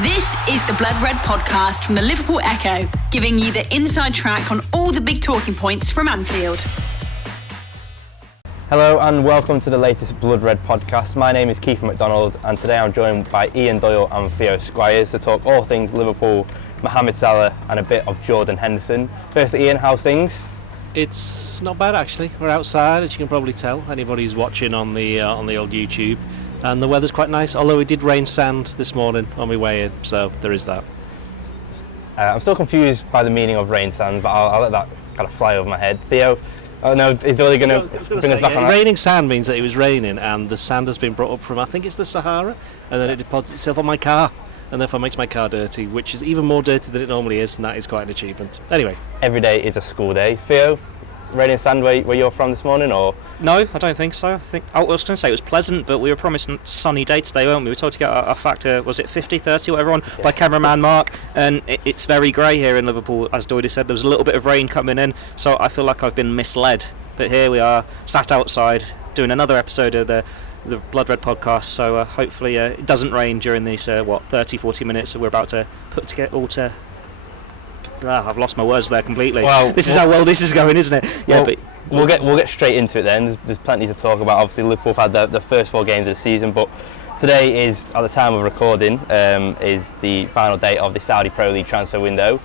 This is the Blood Red podcast from the Liverpool Echo, giving you the inside track on all the big talking points from Anfield. Hello and welcome to the latest Blood Red podcast. My name is Keifer MacDonald and today I'm joined by Ian Doyle and Theo Squires to talk all things Liverpool, Mohamed Salah and a bit of Jordan Henderson. Firstly, Ian, how's things? It's not bad actually. We're outside, as you can probably tell. Anybody who's watching on the old YouTube. And the weather's quite nice, although it did rain sand this morning on my way in, so there is that. I'm still confused by the meaning of rain sand, but I'll let that kind of fly over my head. Theo, oh no, is Oli going to bring us back on that? Raining sand means that it was raining and the sand has been brought up from, I think it's the Sahara, and then it deposits itself on my car, and therefore makes my car dirty, which is even more dirty than it normally is, and that is quite an achievement. Anyway. Every day is a school day. Theo, raining sand where you're from this morning, or...? No, I don't think so. I was going to say it was pleasant, but we were promised a sunny day today, weren't we? We were told to get a factor, was it 50-30, whatever, on by cameraman Mark, and it's very grey here in Liverpool, as Doyle said. There was a little bit of rain coming in, so I feel like I've been misled. But here we are, sat outside, doing another episode of the Blood Red podcast, so hopefully it doesn't rain during these, 30-40 minutes that we're about to put together. I've lost my words there completely. Well, this is how well this is going, isn't it? Yeah, but we'll get straight into it then. There's plenty to talk about. Obviously, Liverpool have had the first 4 games of the season, but today is, at the time of recording, is the final day of the Saudi Pro League transfer window.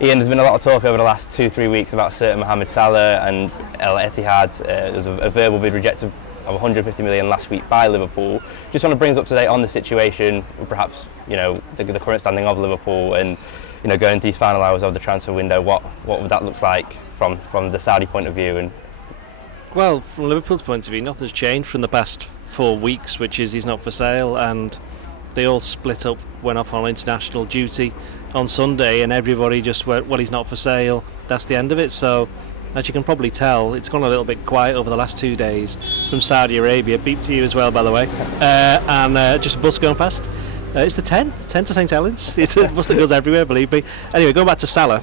Ian, there's been a lot of talk over the last 2-3 weeks about certain Mohamed Salah and Al-Ittihad. There's a verbal bid rejected of 150 million last week by Liverpool. Just want to bring us up to date on the situation, perhaps the current standing of Liverpool, and going to these final hours of the transfer window. What would that look like from the Saudi point of view? And well, from Liverpool's point of view, nothing's changed from the past 4 weeks, which is he's not for sale, and they all split up, went off on international duty on Sunday, and everybody just went, well, he's not for sale, that's the end of it. So as you can probably tell, it's gone a little bit quiet over the last 2 days from Saudi Arabia. Beep to you as well, by the way. And just a bus going past. It's the 10 to St Helens. It's a bus that goes everywhere, believe me. Anyway, going back to Salah.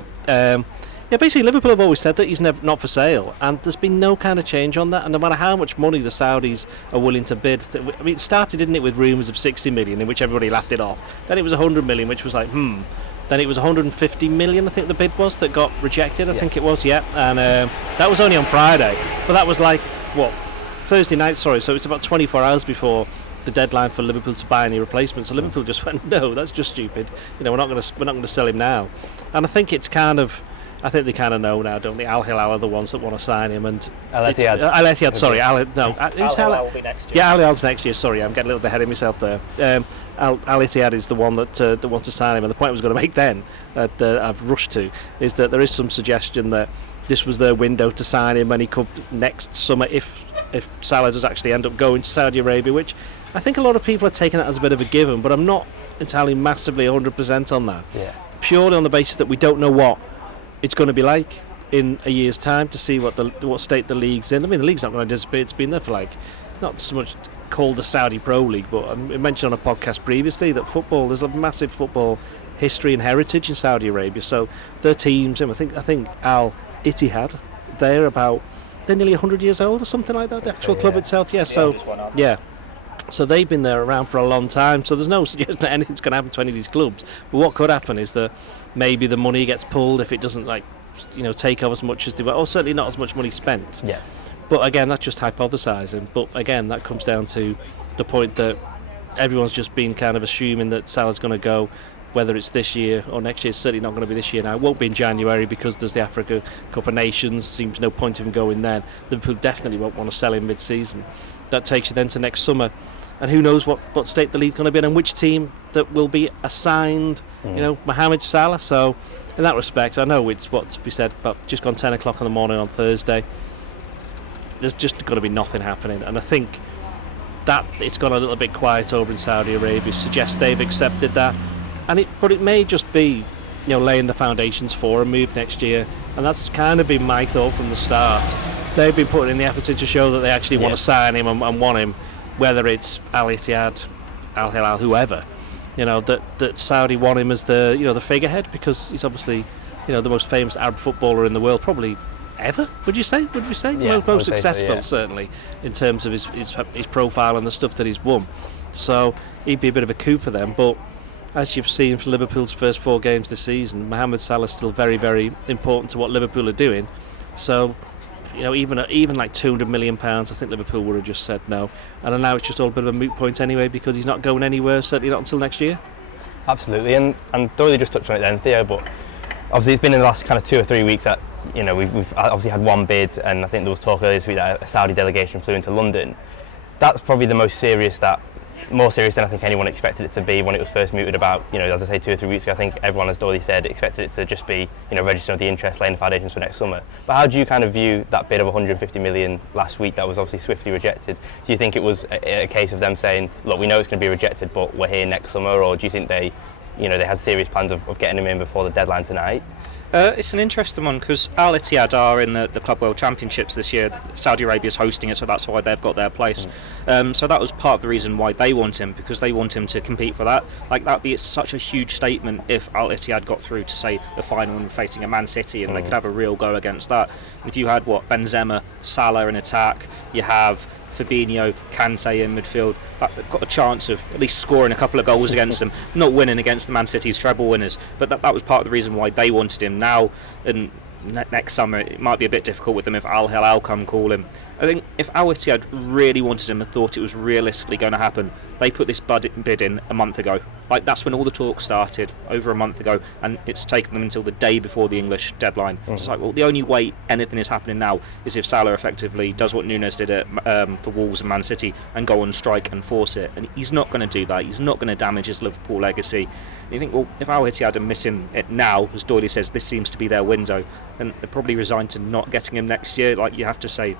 Basically Liverpool have always said that he's not for sale, and there's been no kind of change on that. And no matter how much money the Saudis are willing to bid, it started, didn't it, with rumours of 60 million, in which everybody laughed it off. Then it was 100 million, which was like, Then it was 150 million, I think the bid was, that got rejected. I think it was, yeah. And that was only on Friday. But that was like, Thursday night, sorry. So it's about 24 hours before the deadline for Liverpool to buy any replacements. So Liverpool just went, no, that's just stupid. We're not going to sell him now. And I think they kind of know now, don't they? Al-Hilal are the ones that want to sign him, and Al-Ittihad, sorry. Al-Hilal will be next year. Yeah, Al-Hilal's next year. Sorry, I'm getting a little bit ahead of myself there. Al-Ittihad is the one that wants to sign him, and the point I was going to make then, that I've rushed to, is that there is some suggestion that this was their window to sign him, and he could next summer, if Salah does actually end up going to Saudi Arabia, which I think a lot of people are taking that as a bit of a given, but I'm not entirely massively 100% on that. Yeah. Purely on the basis that we don't know what it's going to be like in a year's time, to see what state the league's in. I mean, the league's not going to disappear. It's been there for not so much called the Saudi Pro League, but I mentioned on a podcast previously that there's a massive football history and heritage in Saudi Arabia. So their teams, I think Al-Ittihad, they're nearly 100 years old or something like that, the actual club itself. Yeah, so yeah. So they've been there around for a long time, so there's no suggestion that anything's going to happen to any of these clubs. But what could happen is that maybe the money gets pulled if it doesn't take off as much as they were, or certainly not as much money spent. Yeah. But again, that's just hypothesising. But again, that comes down to the point that everyone's just been kind of assuming that Salah's going to go, whether it's this year or next year. It's certainly not going to be this year now. It won't be in January because there's the Africa Cup of Nations. Seems no point in him going then. Liverpool definitely won't want to sell him mid-season. That takes you then to next summer. And who knows what state the league's going to be in, and which team that will be assigned, Mohamed Salah. So in that respect, I know it's what we said, about just gone 10 o'clock in the morning on Thursday. There's just going to be nothing happening. And I think that it's gone a little bit quiet over in Saudi Arabia suggests they've accepted that. But it may just be, laying the foundations for a move next year. And that's kind of been my thought from the start. They've been putting in the effort to show that they actually want to sign him and want him, whether it's Al-Ittihad, Al-Hilal, whoever. That Saudi want him as the figurehead, because he's obviously, the most famous Arab footballer in the world, probably ever. Would you say? Yeah, most successful, certainly, in terms of his profile and the stuff that he's won. So he'd be a bit of a coup for them. But as you've seen for Liverpool's first 4 games this season, Mohamed Salah is still very, very important to what Liverpool are doing. So, even like £200 million, I think Liverpool would have just said no. And now it's just all a bit of a moot point anyway, because he's not going anywhere, certainly not until next year. Absolutely, and Doyle just touched on it then, Theo, but obviously it's been in the last kind of 2 or 3 weeks that we've obviously had one bid, and I think there was talk earlier this week that a Saudi delegation flew into London. That's probably the more serious than I think anyone expected it to be when it was first mooted about, as I say, 2 or 3 weeks ago. I think everyone, as Doyle said, expected it to just be, registering of the interest, laying the foundations for next summer. But how do you kind of view that bid of 150 million last week that was obviously swiftly rejected? Do you think it was a case of them saying, look, we know it's going to be rejected, but we're here next summer, or do you think they had serious plans of getting him in before the deadline tonight? It's an interesting one because Al-Ittihad are in the Club World Championships this year. Saudi Arabia's hosting it, so that's why they've got their place. So that was part of the reason why they want him, because they want him to compete for that. Like, that'd be such a huge statement if Al-Ittihad got through to, say, the final and facing a Man City, and they could have a real go against that. If you had Benzema, Salah in attack, you have Fabinho, Kante in midfield, that got a chance of at least scoring a couple of goals against them, not winning against the Man City's treble winners, but that was part of the reason why they wanted him. Now, and next summer, it might be a bit difficult with them if Al Hilal come call him. I think if Al-Ittihad really wanted him and thought it was realistically going to happen, they put this bid in a month ago. Like, that's when all the talk started, over a month ago, and it's taken them until the day before the English deadline. It's like, well, the only way anything is happening now is if Salah effectively does what Nunes did for Wolves and Man City and go on strike and force it. And he's not going to do that. He's not going to damage his Liverpool legacy. And you think, well, if Al-Ittihad are missing it now, as Doyle says, this seems to be their window, then they're probably resigned to not getting him next year. Like, you have to say,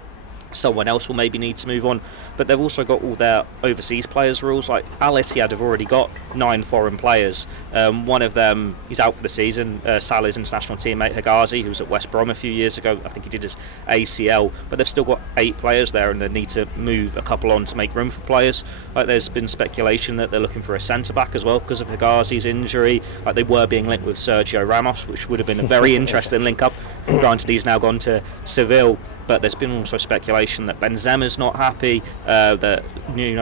someone else will maybe need to move on, but they've also got all their overseas players rules. Like, Al-Ittihad have already got 9 foreign players. One of them is out for the season, Salah's international teammate Hegazi, who was at West Brom a few years ago. I think he did his ACL, but they've still got 8 players there, and they need to move a couple on to make room for players. Like, there's been speculation that they're looking for a centre-back as well because of Hegazi's injury. Like, they were being linked with Sergio Ramos, which would have been a very interesting link-up. Granted, he's now gone to Seville, but there's been also speculation that Benzema's not happy, that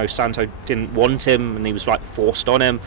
Santo didn't want him and he was forced on him.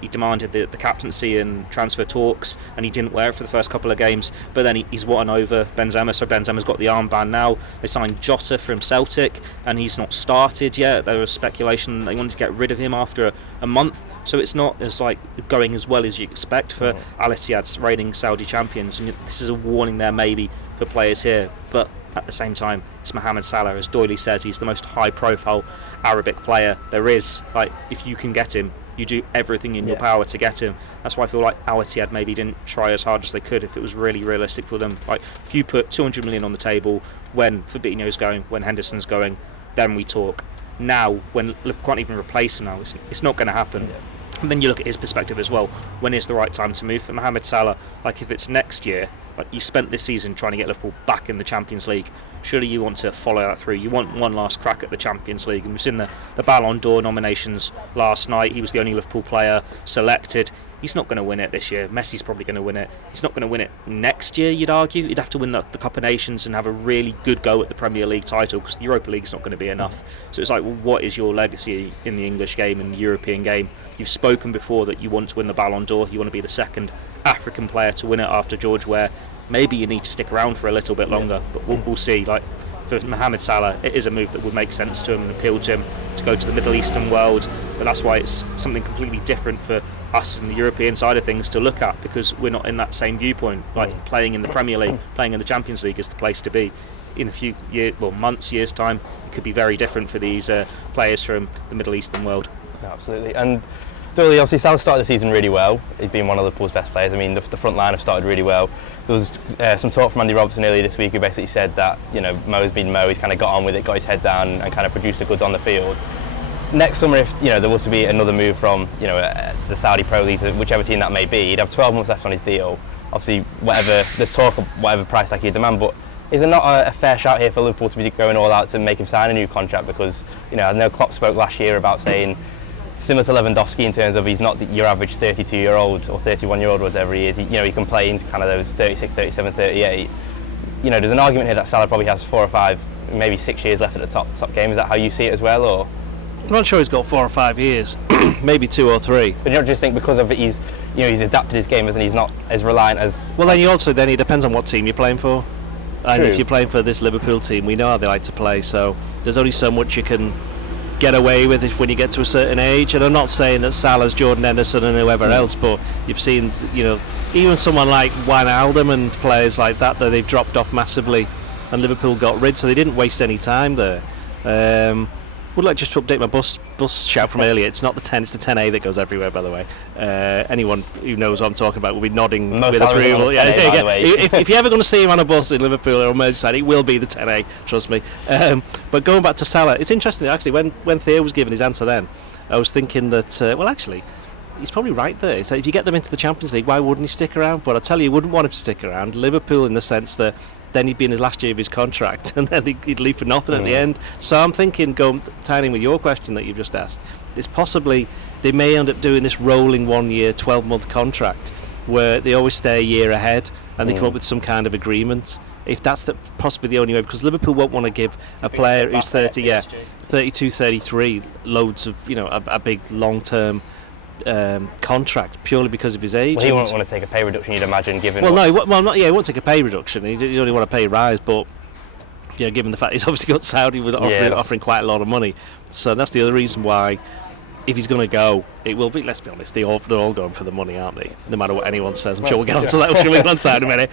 He demanded the captaincy in transfer talks and he didn't wear it for the first couple of games, but then he's won over Benzema, so Benzema's got the armband now. They signed Jota from Celtic and he's not started yet. There was speculation they wanted to get rid of him after a month, so it's not as going as well as you expect for Al-Ittihad's reigning Saudi champions, and this is a warning there maybe for players here. But at the same time, it's Mohamed Salah. As Doyle says, he's the most high-profile Arabic player there is. If you can get him, you do everything in your power to get him. That's why I feel like Al-Ittihad maybe didn't try as hard as they could if it was really realistic for them. If you put 200 million on the table when Fabinho's going, when Henderson's going, then we talk. Now, when Liverpool can't even replace him now, it's not going to happen. And then you look at his perspective as well. When is the right time to move for Mohamed Salah? If it's next year, you spent this season trying to get Liverpool back in the Champions League. Surely you want to follow that through. You want one last crack at the Champions League. And we've seen the Ballon d'Or nominations last night. He was the only Liverpool player selected. He's not going to win it this year. Messi's probably going to win it. He's not going to win it next year, you'd argue. You'd have to win the Cup of Nations and have a really good go at the Premier League title, because the Europa League's not going to be enough. So it's what is your legacy in the English game, in the European game? You've spoken before that you want to win the Ballon d'Or. You want to be the second African player to win it after George Weah. Maybe you need to stick around for a little bit longer, but we'll see. For Mohamed Salah, it is a move that would make sense to him and appeal to him to go to the Middle Eastern world, but that's why it's something completely different for us in the European side of things to look at, because we're not in that same viewpoint. Playing in the Premier League, playing in the Champions League is the place to be. In a few years' time, it could be very different for these players from the Middle Eastern world. Absolutely. And Doyle, obviously Salah started the season really well. He's been one of Liverpool's best players. I mean, the front line have started really well. There was some talk from Andy Robertson earlier this week who basically said that Mo's been Mo. He's kind of got on with it, got his head down, and kind of produced the goods on the field. Next summer, if there was to be another move from the Saudi Pro League, whichever team that may be, he'd have 12 months left on his deal. Obviously, there's talk of whatever price tag he'd demand, but is there not a fair shout here for Liverpool to be going all out to make him sign a new contract? Because I know Klopp spoke last year about saying, similar to Lewandowski in terms of he's not your average 32-year-old or 31-year-old, whatever he is. He can play in kind of those 36, 37, 38. There's an argument here that Salah probably has 4 or 5, maybe 6 years left at the top game. Is that how you see it as well, or? I'm not sure he's got 4 or 5 years, maybe 2 or 3. But you don't just think because of it, he's adapted his game, and he's not as reliant as. Well, then he depends on what team you're playing for. And True. if you're playing for this Liverpool team, we know how they like to play. So there's only so much you can get away with when you get to a certain age. And I'm not saying that Salah's Jordan Henderson and whoever else, but you've seen, even someone like Wijnaldum and players like that they've dropped off massively, and Liverpool got rid, so they didn't waste any time there. Would like just to update my bus shout from earlier. It's not the 10, it's the 10A that goes everywhere, by the way. Anyone who knows what I'm talking about will be nodding with approval. If you're ever going to see him on a bus in Liverpool or Merseyside, it will be the 10A, trust me. But going back to Salah, it's interesting actually, when Theo was giving his answer then, I was thinking that, actually, he's probably right there. So if you get them into the Champions League, why wouldn't he stick around? But I tell you wouldn't want him to stick around. Liverpool, in the sense that then he'd be in his last year of his contract and then he'd leave for nothing at the end. So I'm thinking, tying in with your question that you've just asked, is possibly they may end up doing this rolling 1 year, 12-month contract where they always stay a year ahead and they come up with some kind of agreement. If that's possibly the only way, because Liverpool won't want to give a player who's 32, 33 loads of, a big long-term contract purely because of his age. Well, he won't want to take a pay reduction, you'd imagine, given. He won't take a pay reduction. He only want to pay a rise, but given the fact he's obviously got Saudi with offering quite a lot of money, so that's the other reason why. If he's going to go, it will be. Let's be honest, they're all going for the money, aren't they? No matter what anyone says. I'm sure we'll get onto that. We'll get onto that in a minute.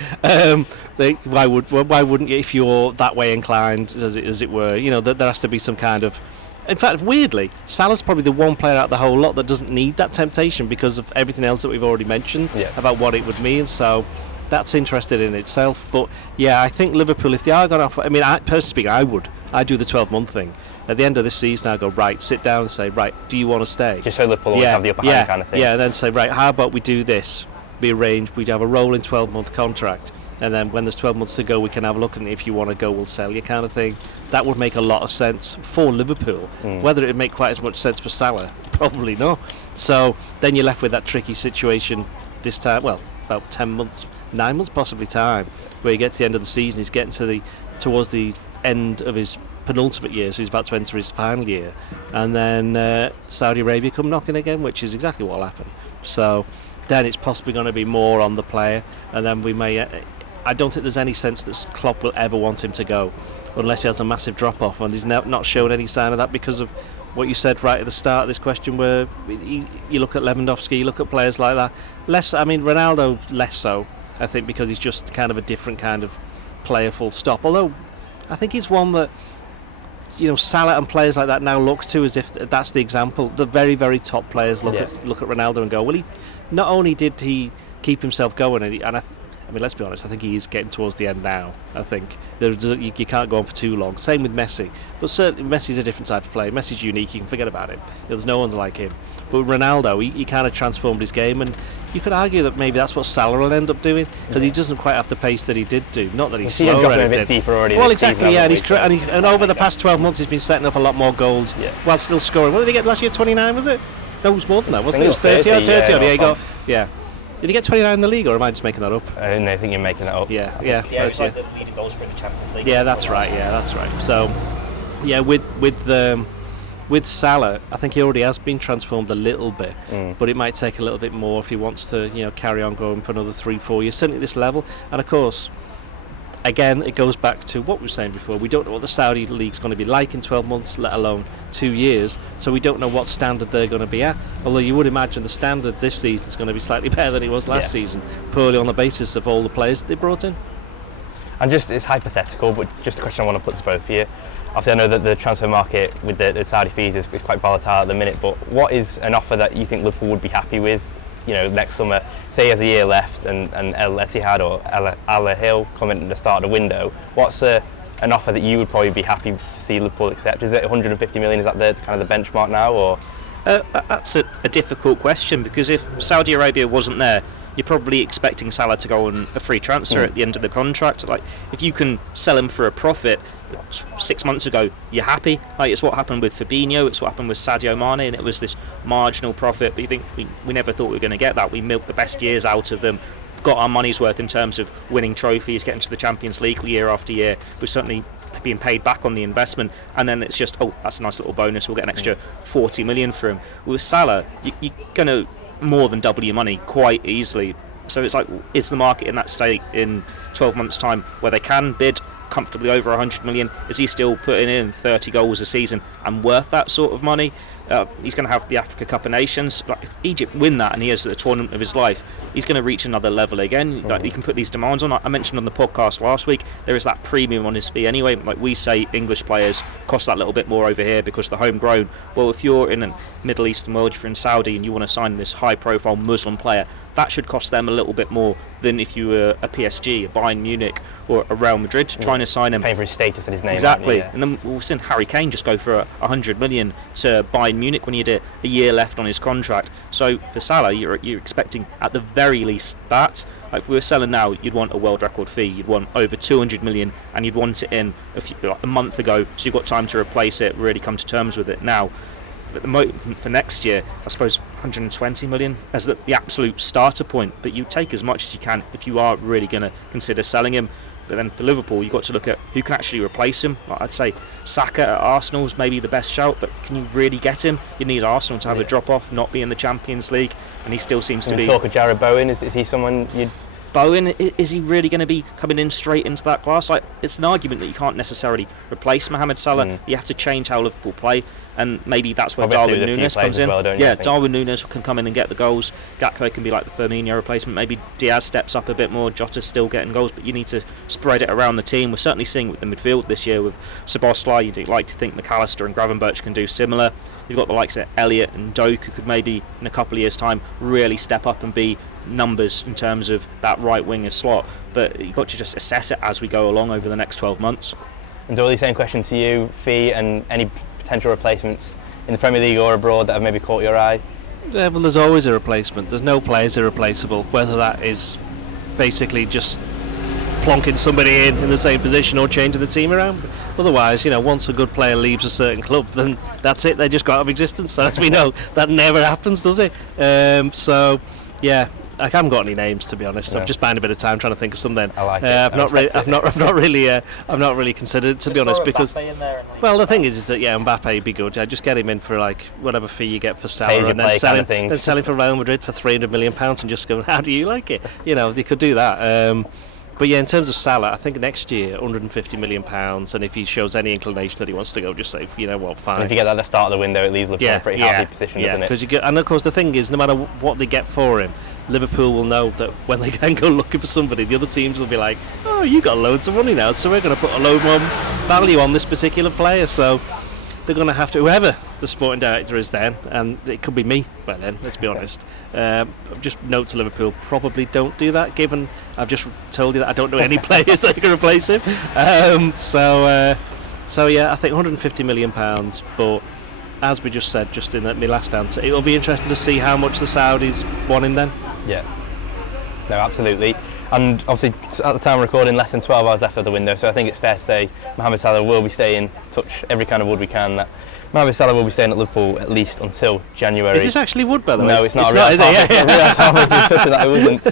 Why wouldn't you, if you're that way inclined, as it were? There has to be some kind of. In fact, weirdly, Salah's probably the one player out of the whole lot that doesn't need that temptation because of everything else that we've already mentioned about what it would mean. So that's interesting in itself. But I think Liverpool, if they are going to offer, personally speaking, I'd do the 12-month thing. At the end of this season, I'll go, right, sit down and say, right, do you want to stay? Just so Liverpool always have the upper hand kind of thing. Yeah, and then say, right, how about we do this? We arrange, we'd have a rolling 12-month contract. And then when there's 12 months to go, we can have a look, and if you want to go, we'll sell you kind of thing. That would make a lot of sense for Liverpool. Whether it would make quite as much sense for Salah, probably not. So then you're left with that tricky situation this time, about 10 months, 9 months possibly time, where you get to the end of the season, he's getting towards the end of his penultimate year, so he's about to enter his final year, and then Saudi Arabia come knocking again, which is exactly what will happen. So then it's possibly going to be more on the player, and then we may I don't think there's any sense that Klopp will ever want him to go unless he has a massive drop off, and he's not shown any sign of that because of what you said right at the start of this question, where you look at Lewandowski, you look at players like that, Ronaldo less so, I think, because he's just kind of a different kind of player, full stop. Although I think he's one that Salah and players like that now look to as if that's the example. The very, very top players look at Ronaldo and go, well, he not only did he keep himself going, let's be honest, I think he is getting towards the end now. I think you can't go on for too long. Same with Messi, but certainly Messi's a different type of player. Messi's unique, you can forget about him. There's no one's like him. But Ronaldo, he kind of transformed his game, and you could argue that maybe that's what Salah will end up doing, because he doesn't quite have the pace that he did do. Not that he's slow or anything. A bit deeper already. Well, exactly, yeah, and over the past 12 months he's been setting up a lot more goals while still scoring. What did he get last year? 29, was it? No, it was more than that, wasn't it? It was 30. Did he get 29 in the league, or am I just making that up? No, I think you're making that up. Yeah, it's like the leading goals for the Champions League. Yeah, that's right. So, with Salah, I think he already has been transformed a little bit, but it might take a little bit more if he wants to, carry on going for another 3-4 years, certainly at this level. And of course, again, it goes back to what we were saying before. We don't know what the Saudi League's going to be like in 12 months, let alone 2 years. So we don't know what standard they're going to be at. Although you would imagine the standard this season is going to be slightly better than it was last season, purely on the basis of all the players they brought in. And it's hypothetical, but just a question I want to put to both of you. Obviously, I know that the transfer market with the Saudi fees is quite volatile at the minute, but what is an offer that you think Liverpool would be happy with? Next summer, say he has a year left and Al-Ittihad or Al-Ittihad come in at the start of the window, what's an offer that you would probably be happy to see Liverpool accept? Is it 150 million? Is that the kind of the benchmark now, or? That's a difficult question, because if Saudi Arabia wasn't there, you're probably expecting Salah to go on a free transfer at the end of the contract. Like, if you can sell him for a profit, 6 months ago, you're happy. Like, it's what happened with Fabinho, it's what happened with Sadio Mane, and it was this marginal profit. But you think we never thought we were going to get that. We milked the best years out of them, got our money's worth in terms of winning trophies, getting to the Champions League year after year. We've certainly being paid back on the investment, and then it's just, oh, that's a nice little bonus, we'll get an extra 40 million for him. With Salah, you're going to more than double your money quite easily. So it's like, is the market in that state in 12 months' time where they can bid comfortably over 100 million? Is he still putting in 30 goals a season and worth that sort of money? He's going to have the Africa Cup of Nations. Like, if Egypt win that and he is at the tournament of his life, he's going to reach another level again. Like, he can put these demands on. I mentioned on the podcast last week, there is that premium on his fee anyway. Like we say, English players cost that little bit more over here because they're homegrown. Well, if you're in a Middle Eastern world, if you're in Saudi and you want to sign this high-profile Muslim player, that should cost them a little bit more than if you were a PSG, a Bayern Munich, or a Real Madrid trying to sign him. Paying for his status and his name. Exactly. Yeah. And then we've seen Harry Kane just go for 100 million to Bayern Munich when he had a year left on his contract. So for Salah, you're expecting at the very least that. Like if we were selling now, you'd want a world record fee. You'd want over 200 million, and you'd want it in a month ago, so you've got time to replace it, really come to terms with it now. At the moment, for next year, I suppose 120 million as the absolute starter point, but you take as much as you can if you are really going to consider selling him. But then for Liverpool, you've got to look at who can actually replace him. Like I'd say Saka at Arsenal is maybe the best shout, but can you really get him? You need Arsenal to have a drop-off, not be in the Champions League, and he still seems to be... Talk of Jared Bowen, is he someone you'd... Bowen, is he really going to be coming in straight into that class? Like, it's an argument that you can't necessarily replace Mohamed Salah. You have to change how Liverpool play, and maybe that's where Darwin Núñez comes in. Darwin Núñez can come in and get the goals. Gakpo can be like the Firmino replacement. Maybe Diaz steps up a bit more. Jota's still getting goals, but you need to spread it around the team. We're certainly seeing with the midfield this year with Szoboszlai. You'd like to think McAllister and Gravenberch can do similar. You've got the likes of Elliott and Doku who could maybe in a couple of years' time really step up and be numbers in terms of that right winger slot, but you've got to just assess it as we go along over the next 12 months. And Doyle, same question to you, fee and any potential replacements in the Premier League or abroad that have maybe caught your eye? Well, there's always a replacement. There's no players irreplaceable, whether that is basically just plonking somebody in the same position or changing the team around. Otherwise, once a good player leaves a certain club, then that's it, they just go out of existence. So as we know, that never happens, does it? So yeah, I haven't got any names, to be honest. I'm just buying a bit of time trying to think of something. I like it. I've not really considered it, to be honest, because well, the thing is that Mbappe would be good. I'd just get him in for like whatever fee you get for Salah, and then sell him for Real Madrid for £300 million and just go, how do you like it? They could do that. But yeah, in terms of Salah, I think next year £150 million, and if he shows any inclination that he wants to go, just say, fine. And if you get that at the start of the window, it leaves Liverpool in a pretty happy position, doesn't it? And of course the thing is, no matter what they get for him, Liverpool will know that when they then go looking for somebody, the other teams will be like, oh, you got loads of money now, so we're going to put a load more value on this particular player. So they're going to have to, whoever the sporting director is then, and it could be me by then, let's be honest. Just note to Liverpool, probably don't do that, given I've just told you that I don't know any players that can replace him. So yeah, I think £150 million, but as we just said, just in my last answer, it will be interesting to see how much the Saudis want him then. Yeah. No, absolutely. And obviously, at the time of recording, less than 12 hours left of the window, so I think it's fair to say Mohamed Salah will be staying, touch every kind of wood we can, that Mohamed Salah will be staying at Liverpool at least until January. It is actually wood, by the way. No, it's not. Is it? That it wasn't.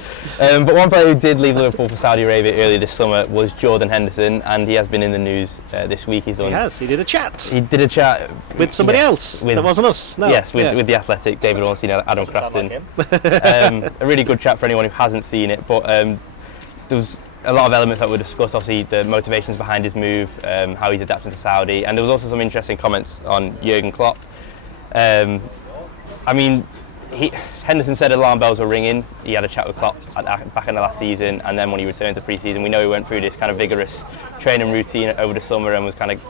But one player who did leave Liverpool for Saudi Arabia earlier this summer was Jordan Henderson, and he has been in the news this week. He did a chat. He did a chat with somebody else. That wasn't us. No. Yes, with the Athletic, David Ornstein, Adam Crafton. A really good chat for anyone who hasn't seen it. But there was a lot of elements that were discussed, obviously the motivations behind his move, how he's adapting to Saudi, and there was also some interesting comments on Jurgen Klopp. Henderson said alarm bells were ringing. He had a chat with Klopp back in the last season, and then when he returned to pre-season, we know he went through this kind of vigorous training routine over the summer and was kind of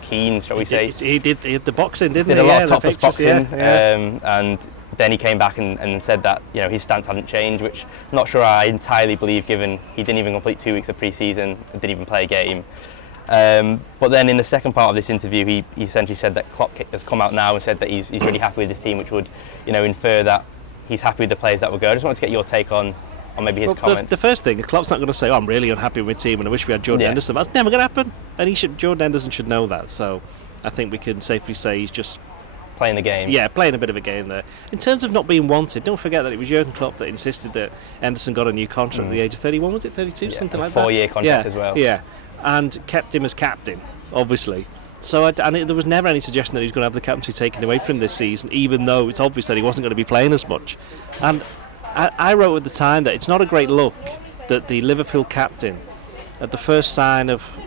keen, shall we say. He did the boxing, didn't he? Did a lot of topless boxing, and then he came back and said that his stance hadn't changed, which I'm not sure I entirely believe, given he didn't even complete 2 weeks of pre-season, didn't even play a game. But then in the second part of this interview, he essentially said that Klopp has come out now and said that he's really happy with his team, which would infer that he's happy with the players that will go. I just wanted to get your take on maybe his comments. The first thing, Klopp's not going to say, I'm really unhappy with my team and I wish we had Jordan Henderson. That's never going to happen, and Jordan Henderson should know that. So I think we can safely say he's just playing the game. Yeah, playing a bit of a game there. In terms of not being wanted, don't forget that it was Jurgen Klopp that insisted that Henderson got a new contract at the age of 31, was it 32? Something like that. 4-year contract as well. Yeah, and kept him as captain obviously. So there was never any suggestion that he was going to have the captaincy taken away from him this season, even though it's obvious that he wasn't going to be playing as much. And I wrote at the time that it's not a great look that the Liverpool captain, at the first sign of...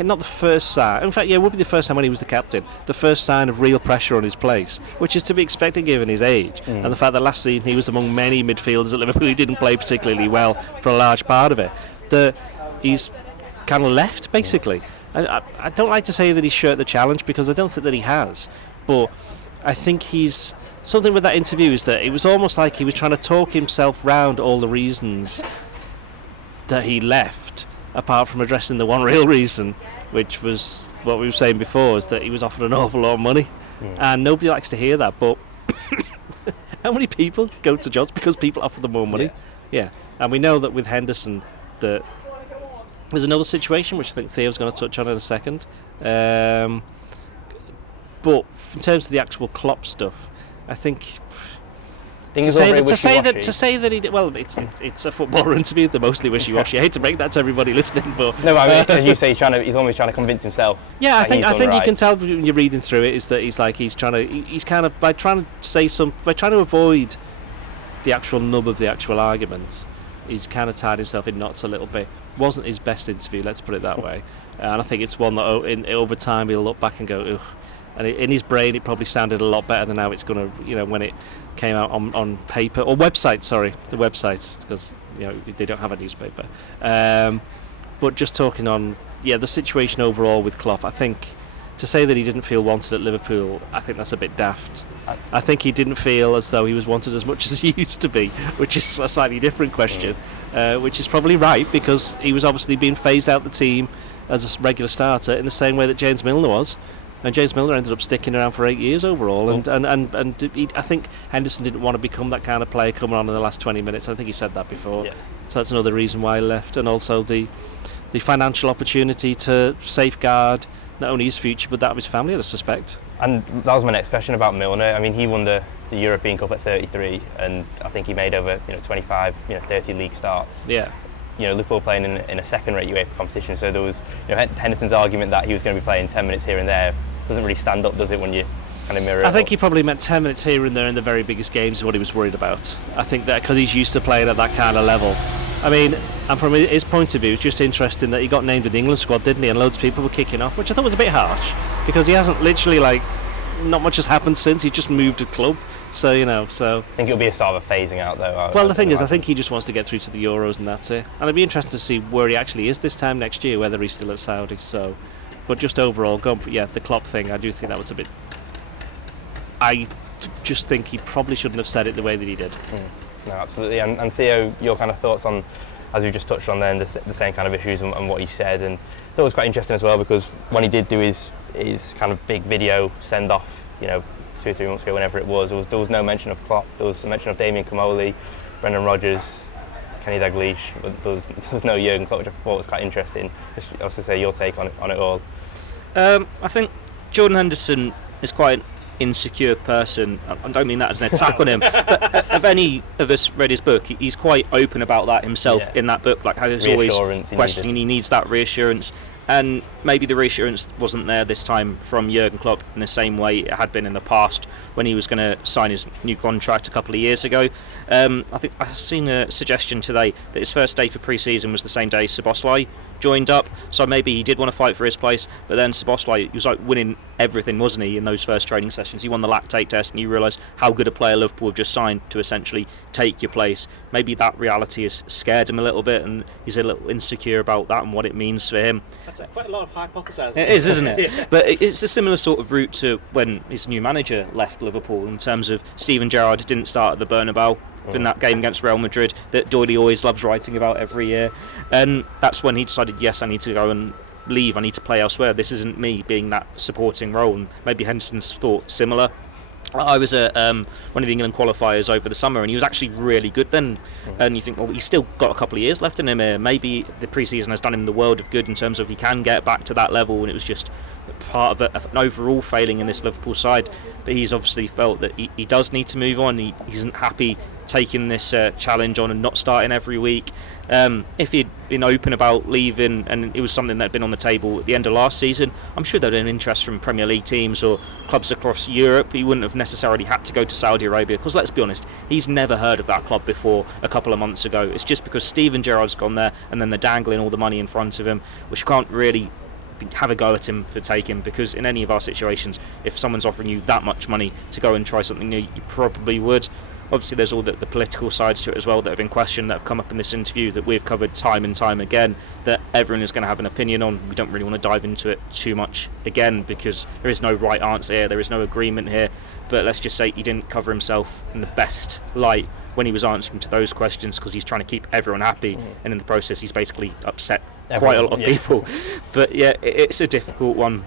Not the first sign. In fact, it would be the first time when he was the captain. The first sign of real pressure on his place, which is to be expected given his age and the fact that last season he was among many midfielders at Liverpool who didn't play particularly well for a large part of it. That he's kind of left, basically. I don't like to say that he's shirked the challenge because I don't think that he has. But I think he's... Something with that interview is that it was almost like he was trying to talk himself round all the reasons that he left, apart from addressing the one real reason, which was what we were saying before, is that he was offered an awful lot of money. And nobody likes to hear that, but how many people go to jobs because people offer them more money? Yeah. And we know that with Henderson, that there's another situation which I think Theo's going to touch on in a second. But in terms of the actual Klopp stuff, I think... To say that he did, well, it's a footballer interview. They're mostly wishy-washy. I hate to break that to everybody listening, but no, I mean, as you say, he's almost trying to convince himself. Yeah, I think you can tell when you're reading through it is that he's trying to avoid the actual nub of the actual argument. He's kind of tied himself in knots a little bit. Wasn't his best interview, let's put it that way. And I think it's one that over time he'll look back and go, ugh. And in his brain, it probably sounded a lot better than how it's going to, when it came out on paper or website. Sorry, the websites, because they don't have a newspaper. But just talking on, the situation overall with Klopp, I think to say that he didn't feel wanted at Liverpool, I think that's a bit daft. I think he didn't feel as though he was wanted as much as he used to be, which is a slightly different question. Which is probably right because he was obviously being phased out the team as a regular starter in the same way that James Milner was. And James Milner ended up sticking around for 8 years overall, and I think Henderson didn't want to become that kind of player coming on in the last 20 minutes. I think he said that before. Yeah. So that's another reason why he left, and also the financial opportunity to safeguard not only his future but that of his family, I suspect. And that was my next question about Milner. I mean, he won the European Cup at 33, and I think he made over 25, 30 league starts. Yeah. Liverpool playing in a second-rate UEFA competition, so there was Henderson's argument that he was going to be playing 10 minutes here and there doesn't really stand up, does it, when you kind of mirror it? I think he probably meant 10 minutes here and there in the very biggest games is what he was worried about. I think that because he's used to playing at that kind of level. I mean, and from his point of view, it's just interesting that he got named in the England squad, didn't he? And loads of people were kicking off, which I thought was a bit harsh because he hasn't literally, not much has happened since. He just moved a club. So, I think it'll be a sort of a phasing out, though. Well, the thing is, I think he just wants to get through to the Euros and that's it. And it'd be interesting to see where he actually is this time next year, whether he's still at Saudi. So, but just overall, the Klopp thing, I do think that was a bit... I just think he probably shouldn't have said it the way that he did. No, absolutely. And Theo, your kind of thoughts on, as we just touched on then, the same kind of issues and what he said. And I thought it was quite interesting as well because when he did do his kind of big video send-off, 2 or 3 months ago, whenever it was, there was no mention of Klopp. There was a mention of Damien Comolli, Brendan Rodgers, Kenny Dalglish, but there was no Jurgen Klopp, which I thought was quite interesting. Just also say your take on it all. I think Jordan Henderson is quite an insecure person. I don't mean that as an attack on him, but have any of us read his book? He's quite open about that himself in that book, like how he's always questioning, he needs that reassurance. And maybe the reassurance wasn't there this time from Jurgen Klopp in the same way it had been in the past when he was going to sign his new contract a couple of years ago. I think I've seen a suggestion today that his first day for pre-season was the same day Szoboszlai joined up, so maybe he did want to fight for his place, but then Szoboszlai, he was winning everything, wasn't he, in those first training sessions. He won the lactate test and you realise how good a player Liverpool have just signed to essentially take your place. Maybe that reality has scared him a little bit and he's a little insecure about that and what it means for him. That's quite a lot of hypothesising. It is, isn't it? Yeah. But it's a similar sort of route to when his new manager left Liverpool, in terms of Steven Gerrard didn't start at the Bernabeu in that game against Real Madrid that Doyle always loves writing about every year, and that's when he decided, yes, I need to go and leave, I need to play elsewhere, this isn't me being that supporting role. And maybe Henderson's thought similar. I was at one of the England qualifiers over the summer and he was actually really good then, and you think, well, he's still got a couple of years left in him here. Maybe the pre-season has done him the world of good in terms of he can get back to that level, and it was just part of an overall failing in this Liverpool side. But he's obviously felt that he does need to move on. He isn't happy taking this challenge on and not starting every week. If he'd been open about leaving, and it was something that had been on the table at the end of last season, I'm sure there'd been interest from Premier League teams or clubs across Europe. He wouldn't have necessarily had to go to Saudi Arabia, because let's be honest, he's never heard of that club before a couple of months ago. It's just because Steven Gerrard's gone there and then they're dangling all the money in front of him, which can't really have a go at him for taking, because in any of our situations, if someone's offering you that much money to go and try something new, you probably would. Obviously there's all the political sides to it as well that have been questioned, that have come up in this interview, that we've covered time and time again, that everyone is going to have an opinion on. We don't really want to dive into it too much again, because there is no right answer here, there is no agreement here. But let's just say he didn't cover himself in the best light when he was answering to those questions, because he's trying to keep everyone happy, and in the process he's basically upset quite a lot of people. But yeah, it's a difficult one.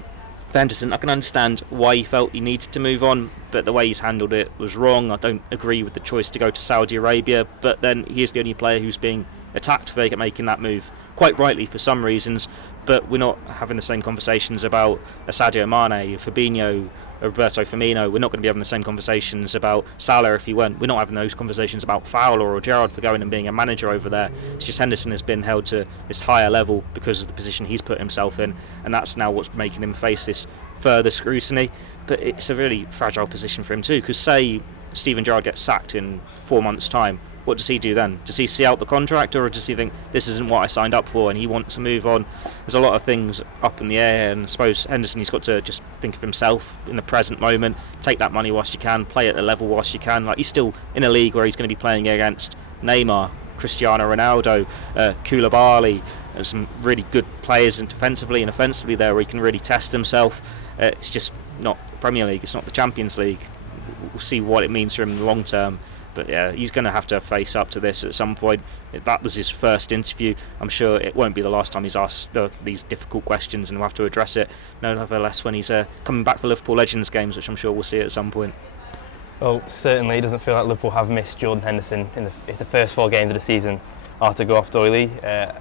Henderson, I can understand why he felt he needed to move on, but the way he's handled it was wrong. I don't agree with the choice to go to Saudi Arabia, but then he is the only player who's being attacked for making that move, quite rightly for some reasons. But we're not having the same conversations about Sadio Mane, Fabinho, Roberto Firmino. We're not going to be having the same conversations about Salah if he went. We're not having those conversations about Fowler or Gerrard for going and being a manager over there. It's just Henderson has been held to this higher level because of the position he's put himself in, and that's now what's making him face this further scrutiny. But it's a really fragile position for him too, because say Steven Gerrard gets sacked in 4 months' time, what does he do then? Does he see out the contract, or does he think this isn't what I signed up for and he wants to move on? There's a lot of things up in the air, and I suppose Henderson, he's got to just think of himself in the present moment, take that money whilst you can, play at the level whilst you can. Like, he's still in a league where he's going to be playing against Neymar, Cristiano Ronaldo, Koulibaly, and some really good players, and defensively and offensively there where he can really test himself. It's just not the Premier League, it's not the Champions League. We'll see what it means for him in the long term. But yeah, he's going to have to face up to this at some point. That was his first interview. I'm sure it won't be the last time he's asked these difficult questions, and we'll have to address it, nevertheless, when he's coming back for Liverpool Legends games, which I'm sure we'll see at some point. Well, certainly it doesn't feel like Liverpool have missed Jordan Henderson if the first 4 games of the season are to go off Doyley.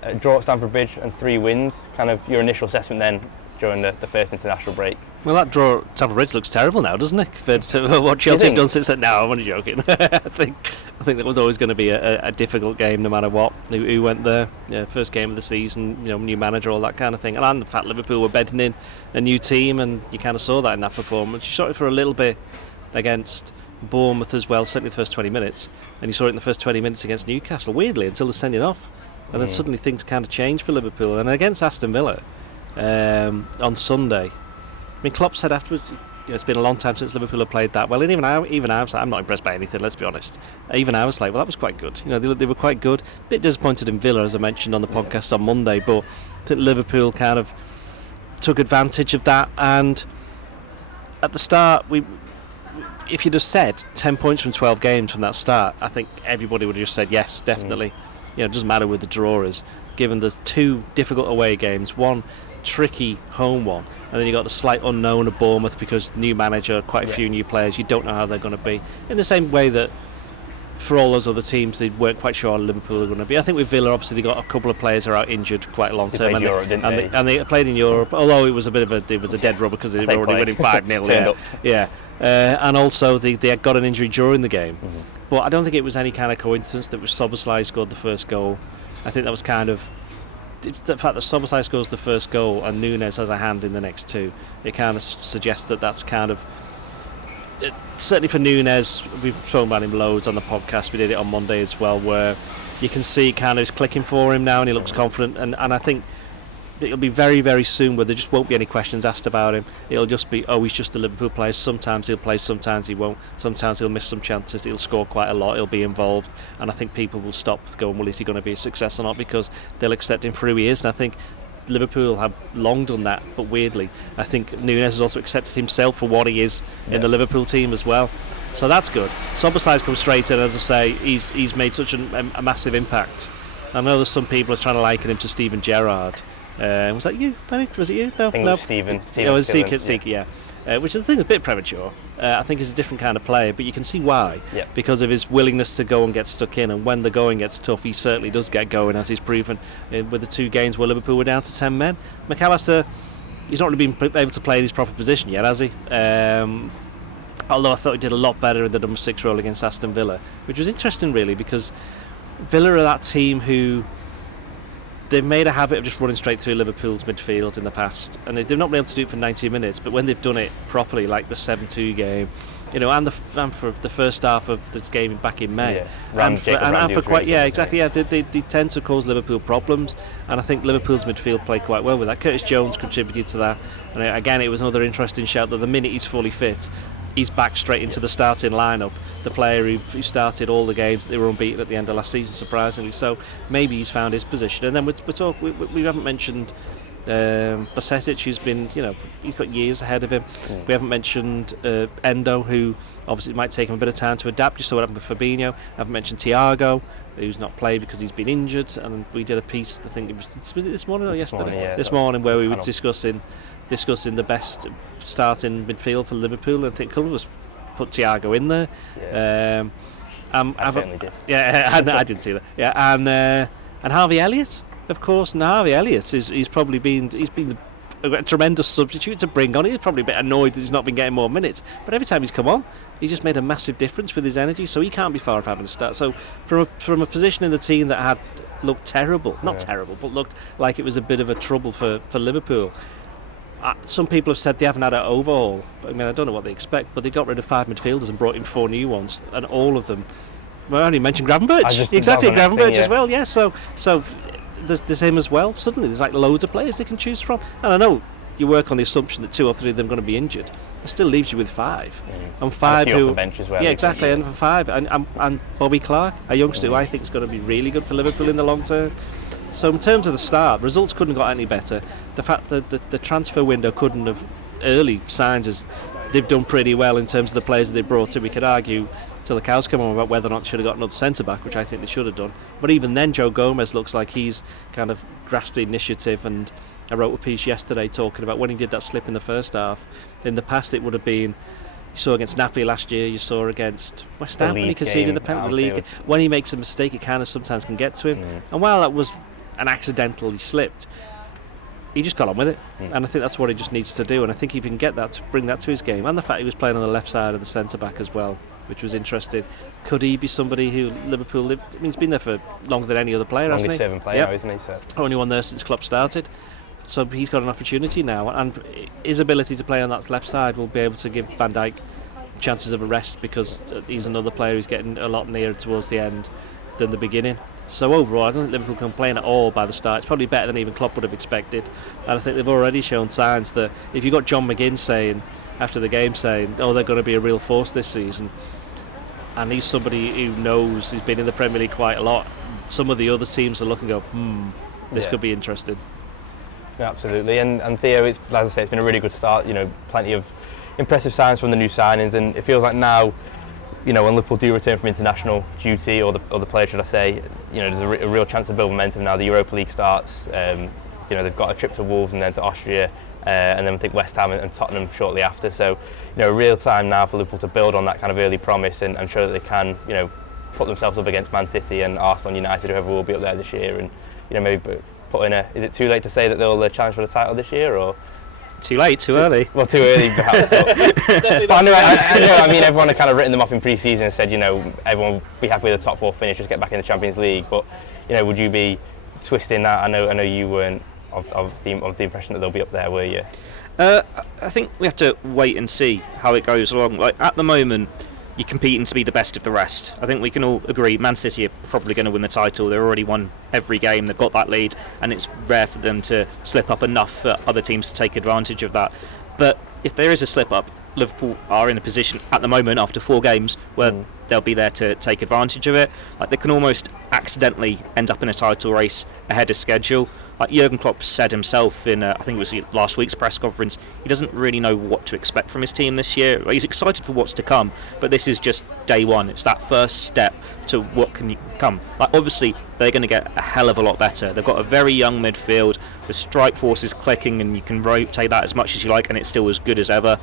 A draw at Stamford Bridge and 3 wins. Kind of your initial assessment then during the first international break? Well, that draw at Stamford Bridge looks terrible now, doesn't it? For what Chelsea have done since then. No, I'm only joking. I think that was always going to be a difficult game, no matter what. Who went there? Yeah, first game of the season, new manager, all that kind of thing. And the fact Liverpool were bedding in a new team, and you kind of saw that in that performance. You saw it for a little bit against Bournemouth as well, certainly the first 20 minutes. And you saw it in the first 20 minutes against Newcastle, weirdly, until the sending off. And then suddenly things kind of changed for Liverpool. And against Aston Villa on Sunday, I mean, Klopp said afterwards, it's been a long time since Liverpool have played that well, and even I was like, I'm not impressed by anything, let's be honest. Even I was like, well, that was quite good. They were quite good. A bit disappointed in Villa, as I mentioned on the podcast on Monday, but I think Liverpool kind of took advantage of that. And at the start, if you'd have said 10 points from 12 games from that start, I think everybody would have just said yes, definitely. It doesn't matter with the drawers, given there's 2 difficult away games, one tricky home one, and then you got the slight unknown of Bournemouth because new manager, quite a few new players, you don't know how they're going to be, in the same way that for all those other teams they weren't quite sure how Liverpool were going to be. I think with Villa, obviously they got a couple of players who are out injured quite a long term, and they played in Europe, although it was a dead rubber because they were already winning 5-0. And also they had got an injury during the game, but I don't think it was any kind of coincidence that Szoboszlai scored the first goal. I think that was kind of the fact that Szoboszlai scores the first goal and Núñez has a hand in the next 2. It kind of suggests that's kind of certainly for Núñez. We've spoken about him loads on the podcast. We did it on Monday as well, where you can see kind of it's clicking for him now, and he looks confident. And I think it'll be very, very soon where there just won't be any questions asked about him. It'll just be, he's just a Liverpool player. Sometimes he'll play, sometimes he won't. Sometimes he'll miss some chances. He'll score quite a lot. He'll be involved. And I think people will stop going, well, is he going to be a success or not? Because they'll accept him for who he is. And I think Liverpool have long done that, but weirdly, I think Núñez has also accepted himself for what he is in the Liverpool team as well. So that's good. Szoboszlai's come straight in, as I say, he's made such a massive impact. I know there's some people are trying to liken him to Steven Gerrard. Was that you, Benny? Was it you? No, I think it was Steven. It was Steven, which is the thing is a bit premature. I think he's a different kind of player, but you can see why. Because of his willingness to go and get stuck in, and when the going gets tough, he certainly does get going, as he's proven with the 2 games where Liverpool were down to 10 men. McAllister, he's not really been able to play in his proper position yet, has he? Although I thought he did a lot better in the number 6 role against Aston Villa, which was interesting really, because Villa are that team who they've made a habit of just running straight through Liverpool's midfield in the past, and they've not been able to do it for 90 minutes, but when they've done it properly, like the 7-2 game, and for the first half of the game back in May, they tend to cause Liverpool problems, and I think Liverpool's midfield played quite well with that. Curtis Jones contributed to that, and again it was another interesting shout that the minute he's fully fit, he's back straight into the starting lineup. The player who started all the games, they were unbeaten at the end of last season, surprisingly. So maybe he's found his position. And then we haven't mentioned Basetic, who's been, he's got years ahead of him. Yeah. We haven't mentioned Endo, who obviously it might take him a bit of time to adapt. You saw what happened with Fabinho. I haven't mentioned Thiago, who's not played because he's been injured. And we did a piece, I think was it this morning or yesterday? This morning, where we were discussing the best starting midfield for Liverpool, and I think a couple of us put Thiago in there. Yeah. I certainly did. Yeah, I didn't see that. Yeah, and Harvey Elliott, of course. And Harvey Elliott he's been a tremendous substitute to bring on. He's probably a bit annoyed that he's not been getting more minutes, but every time he's come on, he just made a massive difference with his energy. So he can't be far off having to start. So from a position in the team that had looked terrible, not terrible, but looked like it was a bit of a trouble for Liverpool. Some people have said they haven't had an overhaul. I mean, I don't know what they expect, but they got rid of 5 midfielders and brought in 4 new ones, and all of them. Well, I only mentioned Gravenberch. Exactly, Gravenberch as well. Yeah, so there's him as well. Suddenly, there's like loads of players they can choose from. And I know you work on the assumption that 2 or 3 of them are going to be injured. That still leaves you with 5, and 5 who off the bench as well. Yeah, exactly, and 5, and Bobby Clark, a youngster who I think is going to be really good for Liverpool in the long term. So in terms of the start, results couldn't have got any better. The fact that the transfer window couldn't have early signs as they've done pretty well in terms of the players that they brought in. We could argue till the cows come home about whether or not they should have got another centre-back, which I think they should have done. But even then, Joe Gomez looks like he's kind of grasped the initiative, and I wrote a piece yesterday talking about when he did that slip in the first half. In the past it would have been, you saw against Napoli last year, you saw against West Ham when he conceded the penalty league. When he makes a mistake, it kind of sometimes can get to him. And while that was an accidentally slipped, he just got on with it, and I think that's what he just needs to do. And I think if he can get that, to bring that to his game, and the fact he was playing on the left side of the centre back as well, which was interesting. Could he be somebody who Liverpool lived? I mean, he's been there for longer than any other player, hasn't he? Longest serving player now, isn't he? So. Only one there since Klopp started. So he's got an opportunity now, and his ability to play on that left side will be able to give Van Dijk chances of a rest, because he's another player who's getting a lot nearer towards the end than the beginning. So overall, I don't think Liverpool can complain at all by the start. It's probably better than even Klopp would have expected, and I think they've already shown signs that if you've got John McGinn saying after the game saying, they're going to be a real force this season, and he's somebody who knows, he's been in the Premier League quite a lot, some of the other teams are looking and go, this could be interesting. Yeah, absolutely, and Theo, as I say, it's been a really good start. Plenty of impressive signs from the new signings, and it feels like now, when Liverpool do return from international duty, or the players, should I say, there's a real chance to build momentum now. The Europa League starts. They've got a trip to Wolves and then to Austria, and then I think West Ham and Tottenham shortly after. So, a real time now for Liverpool to build on that kind of early promise and show that they can, put themselves up against Man City and Arsenal, United, whoever will be up there this year, and maybe put in is it too late to say that they'll challenge for the title this year, or? Too late, too early. Well, too early perhaps. But I know, everyone had kind of written them off in pre-season and said, everyone will be happy with the top 4 finish, just get back in the Champions League. But, would you be twisting that? I know you weren't of the impression that they'll be up there, were you? I think we have to wait and see how it goes along. Like at the moment, you're competing to be the best of the rest. I think we can all agree Man City are probably going to win the title. They've already won every game, they've got that lead, and it's rare for them to slip up enough for other teams to take advantage of that. But if there is a slip up, Liverpool are in a position at the moment after 4 games where they'll be there to take advantage of it. Like they can almost accidentally end up in a title race ahead of schedule. Like Jurgen Klopp said himself in, I think it was last week's press conference, he doesn't really know what to expect from his team this year. He's excited for what's to come, but this is just day one. It's that first step to what can come. Like obviously, they're going to get a hell of a lot better. They've got a very young midfield. The strike force is clicking, and you can rotate that as much as you like, and it's still as good as ever.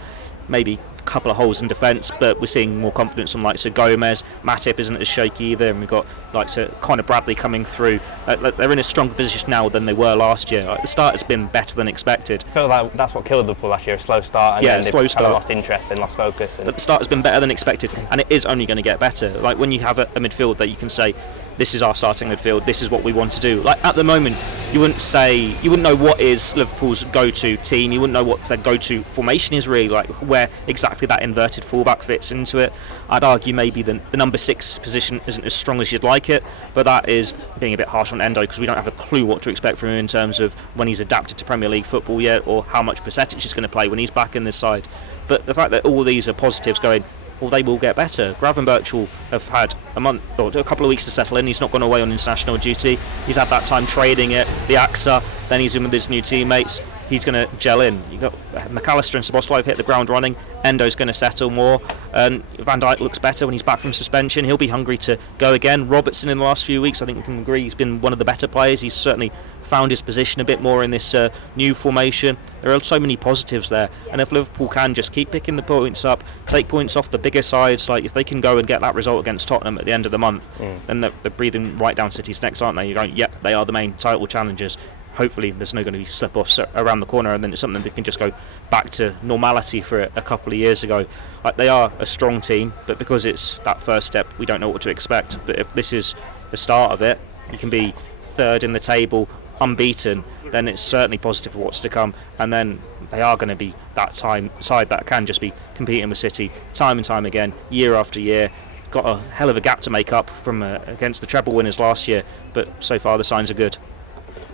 Maybe couple of holes in defence, but we're seeing more confidence from like Gomez. Matip isn't as shaky either, and we've got like Conor Bradley coming through. They're in a stronger position now than they were last year. Like, the start has been better than expected. I feel like that's what killed Liverpool last year, a slow start, and then they kind of lost interest and lost focus. But the start has been better than expected, and it is only going to get better. Like when you have a midfield that you can say, this is our starting midfield, this is what we want to do. Like at the moment, you wouldn't know what is Liverpool's go-to team, you wouldn't know what their go-to formation is really, like where exactly that inverted fullback fits into it. I'd argue maybe the number 6 position isn't as strong as you'd like it, but that is being a bit harsh on Endo because we don't have a clue what to expect from him in terms of when he's adapted to Premier League football yet, or how much percentage he's going to play when he's back in this side. But the fact that all these are positives going, well, they will get better. Gravenberch will have had a month or a couple of weeks to settle in. He's not gone away on international duty. He's had that time training at the AXA. Then he's in with his new teammates. He's going to gel in. You've got McAllister and Szoboszlai hit the ground running. Endo's going to settle more. And Van Dijk looks better when he's back from suspension. He'll be hungry to go again. Robertson in the last few weeks, I think we can agree, he's been one of the better players. He's certainly found his position a bit more in this new formation. There are so many positives there. And if Liverpool can just keep picking the points up, take points off the bigger sides, like if they can go and get that result against Tottenham at the end of the month, then they're breathing right down City's necks, aren't they? You're going, yep, they are the main title challengers. Hopefully there's no going to be slip-offs around the corner, and then it's something that can just go back to normality for a couple of years ago. Like they are a strong team, but because it's that first step, we don't know what to expect. But if this is the start of it, you can be third in the table, unbeaten, then it's certainly positive for what's to come. And then they are going to be that side that can just be competing with City time and time again, year after year. Got a hell of a gap to make up from against the treble winners last year, but so far the signs are good.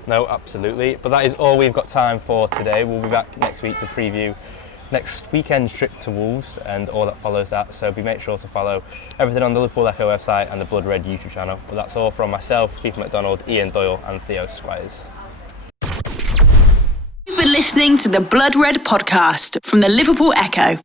No, absolutely. But that is all we've got time for today. We'll be back next week to preview next weekend's trip to Wolves and all that follows that. So make sure to follow everything on the Liverpool Echo website and the Blood Red YouTube channel. But that's all from myself, Keifer MacDonald, Ian Doyle and Theo Squires. You've been listening to the Blood Red podcast from the Liverpool Echo.